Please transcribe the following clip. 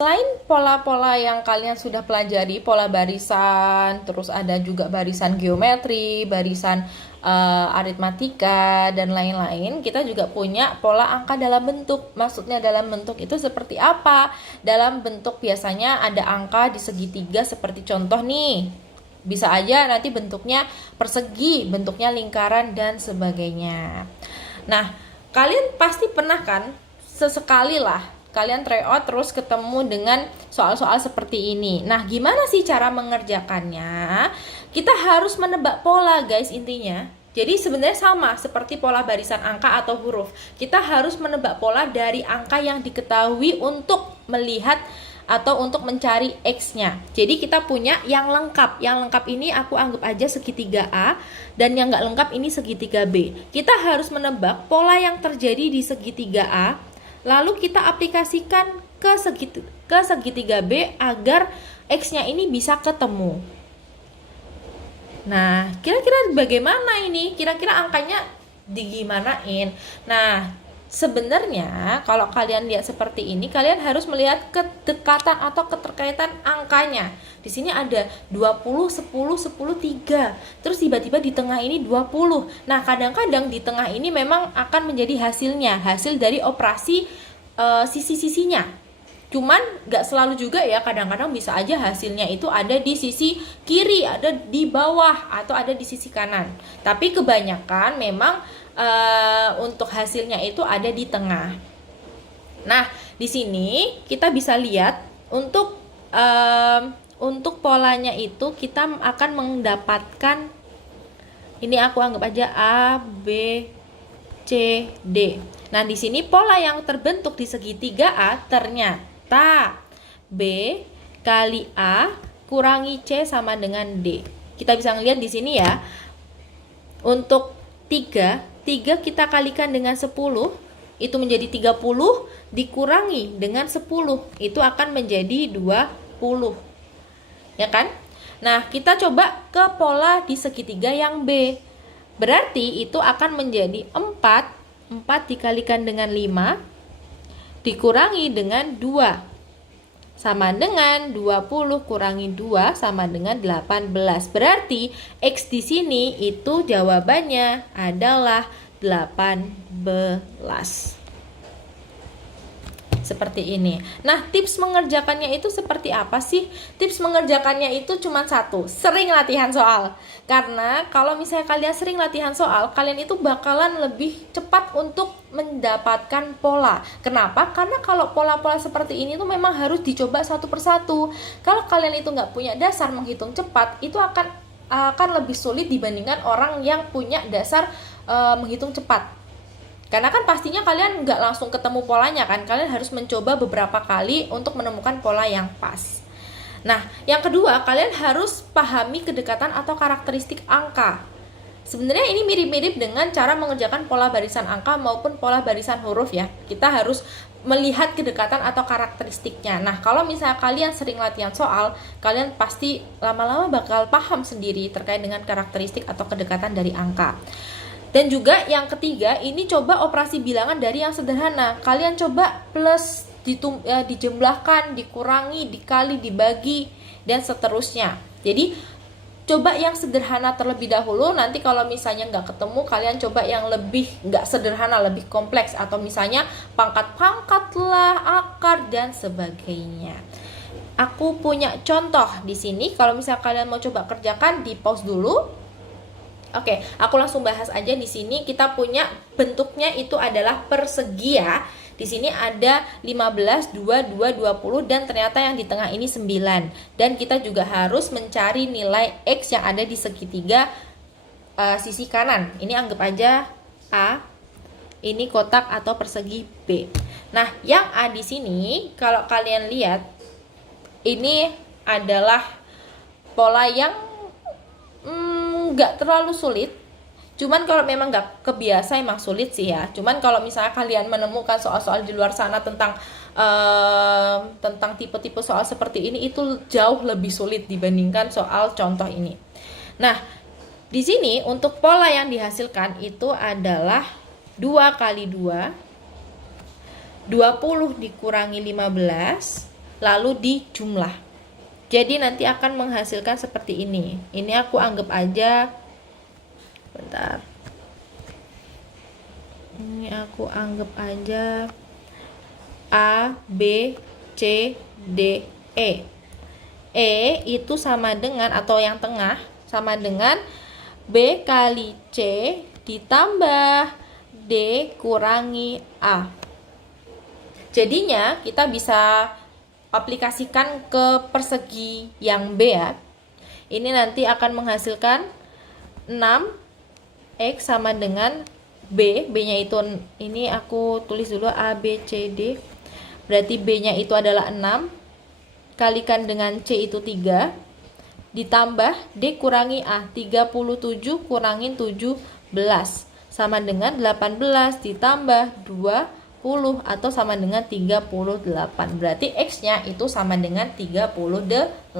Selain pola-pola yang kalian sudah pelajari, pola barisan, terus ada juga barisan geometri, barisan aritmatika, dan lain-lain, kita juga punya pola angka dalam bentuk. Maksudnya dalam bentuk itu seperti apa? Dalam bentuk biasanya ada angka di segitiga seperti contoh nih. Bisa aja nanti bentuknya persegi, bentuknya lingkaran, dan sebagainya. Nah, kalian pasti pernah kan, sesekali lah kalian tryout terus ketemu dengan soal-soal seperti ini. Nah, gimana sih cara mengerjakannya? Kita harus menebak pola, guys, intinya. Jadi sebenarnya sama seperti pola barisan angka atau huruf. Kita harus menebak pola dari angka yang diketahui untuk melihat atau untuk mencari X-nya. Jadi kita punya yang lengkap. Yang lengkap ini aku anggap aja segitiga A, dan yang nggak lengkap ini segitiga B. Kita harus menebak pola yang terjadi di segitiga A, lalu kita aplikasikan ke segitiga B agar X-nya ini bisa ketemu. Nah, kira-kira bagaimana ini? Kira-kira angkanya digimanain? Nah, sebenarnya kalau kalian lihat seperti ini, kalian harus melihat kedekatan atau keterkaitan angkanya. Di sini ada 20, 10, 10, 3. Terus tiba-tiba di tengah ini 20. Nah, kadang-kadang di tengah ini memang akan menjadi hasil dari operasi sisi-sisinya. Cuman gak selalu juga ya, kadang-kadang bisa aja hasilnya itu ada di sisi kiri, ada di bawah, atau ada di sisi kanan. Tapi kebanyakan memang untuk hasilnya itu ada di tengah. Nah, di sini kita bisa lihat untuk polanya itu kita akan mendapatkan, ini aku anggap aja A, B, C, D. Nah, di sini pola yang terbentuk di segitiga A ternyata B kali A kurangi C sama dengan D. Kita bisa ngelihat di sini ya. Untuk 3 kita kalikan dengan 10, itu menjadi 30, dikurangi dengan 10, itu akan menjadi 20. Ya kan? Nah, kita coba ke pola di segitiga yang B. Berarti itu akan menjadi 4 dikalikan dengan 5 dikurangi dengan 2 sama dengan 20 kurangi 2 sama dengan 18. Berarti X di sini itu jawabannya adalah 18. Seperti ini. Nah, tips mengerjakannya itu seperti apa sih? Tips mengerjakannya itu cuma satu, sering latihan soal. Karena kalau misalnya kalian sering latihan soal, kalian itu bakalan lebih cepat untuk mendapatkan pola. Kenapa? Karena kalau pola-pola seperti ini tuh memang harus dicoba satu persatu. Kalau kalian itu nggak punya dasar menghitung cepat, itu akan lebih sulit dibandingkan orang yang punya dasar menghitung cepat. Karena kan pastinya kalian nggak langsung ketemu polanya kan, kalian harus mencoba beberapa kali untuk menemukan pola yang pas. Nah, yang kedua, kalian harus pahami kedekatan atau karakteristik angka. Sebenarnya ini mirip-mirip dengan cara mengerjakan pola barisan angka maupun pola barisan huruf ya. Kita harus melihat kedekatan atau karakteristiknya. Nah, kalau misalnya kalian sering latihan soal, kalian pasti lama-lama bakal paham sendiri terkait dengan karakteristik atau kedekatan dari angka. Dan juga yang ketiga, ini coba operasi bilangan dari yang sederhana. Kalian coba plus, dijumlahkan, dikurangi, dikali, dibagi, dan seterusnya. Jadi coba yang sederhana terlebih dahulu. Nanti kalau misalnya nggak ketemu, kalian coba yang lebih nggak sederhana, lebih kompleks. Atau misalnya pangkat-pangkat lah, akar, dan sebagainya. Aku punya contoh di sini. Kalau misalnya kalian mau coba kerjakan, di pause dulu. Oke, aku langsung bahas aja. Di sini kita punya bentuknya itu adalah persegi ya. Di sini ada 15, 2, 2, 20 dan ternyata yang di tengah ini 9. Dan kita juga harus mencari nilai X yang ada di segitiga sisi kanan. Ini anggap aja A. Ini kotak atau persegi B. Nah, yang A di sini kalau kalian lihat ini adalah pola yang nggak terlalu sulit. Cuman kalau memang nggak kebiasa emang sulit sih ya. Cuman kalau misalnya kalian menemukan soal-soal di luar sana tentang tipe-tipe soal seperti ini, itu jauh lebih sulit dibandingkan soal contoh ini. Nah, di sini untuk pola yang dihasilkan itu adalah 2 kali 2, 20 dikurangi 15 lalu dijumlah. Jadi nanti akan menghasilkan seperti ini. Ini aku anggap aja, bentar, ini aku anggap aja A, B, C, D, E. E itu sama dengan, atau yang tengah, sama dengan B kali C ditambah D kurangi A. Jadinya kita bisa aplikasikan ke persegi yang B ya. Ini nanti akan menghasilkan 6X sama dengan B. B-nya itu, ini aku tulis dulu A, B, C, D. Berarti B-nya itu adalah 6. Kalikan dengan C itu 3. Ditambah D kurangi A. 37 kurangin 17. Sama dengan 18 ditambah 20 atau sama dengan 38. Berarti X-nya itu sama dengan 38.